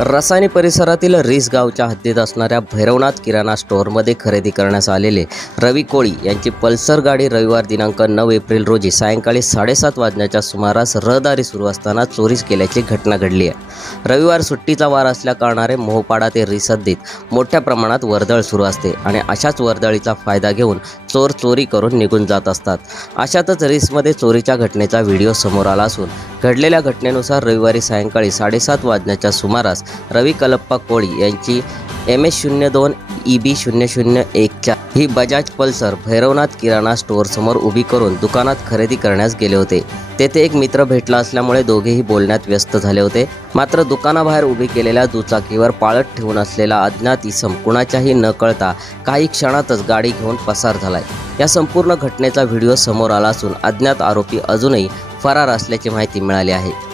रसायनी परिसरातील रिस गावच्या हद्दीत असणाऱ्या भैरवनाथ किराणा स्टोअरमध्ये खरेदी करण्यास आलेले रवी कोळी यांची पल्सर गाडी रविवार दिनांक 9 एप्रिल रोजी सायंकाळी 7:30 वाजण्याच्या सुमारास रहदारी सुरू असताना चोरीस केल्याची घटना घडली आहे। रविवार सुट्टीचा वार असल्याकारणाने मोहपाडा ते रिस हद्दीत मोठ्या प्रमाणात वर्दळ सुरू असते आणि अशाच वर्दळीचा फायदा घेऊन चोर चोरी करून निघून जात असतात। अशातच रिसमध्ये चोरीच्या घटनेचा व्हिडिओ समोर आला असून घडलेल्या घटनेनुसार रविवारी सायंकाळी 7:30 वाजण्याच्या सुमारास रवी कलप्पा कोळी यांची MS02 EB0014 ही बजाज पल्सर भैरवनाथ किराणा स्टोअर समोर उभी करून दुकानात खरेदी करण्यास गेले होते। तेथे एक मित्र भेटला असल्यामुळे दोघेही बोलण्यात व्यस्त झाले होते। मात्र दुकानाबाहेर उभी केलेल्या दुचाकीवर पाळत ठेवून असलेला अज्ञात इसम कुणाच्याही न कळता काही क्षणातच गाडी घेऊन पसार झालाय। या संपूर्ण घटनेचा व्हिडिओ समोर आला असून अज्ञात आरोपी अजूनही फरार असल्याची माहिती मिळाली आहे।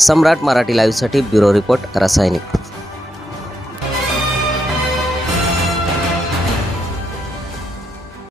सम्राट मराठी लाईव्हसाठी ब्युरो रिपोर्ट रासायनिक।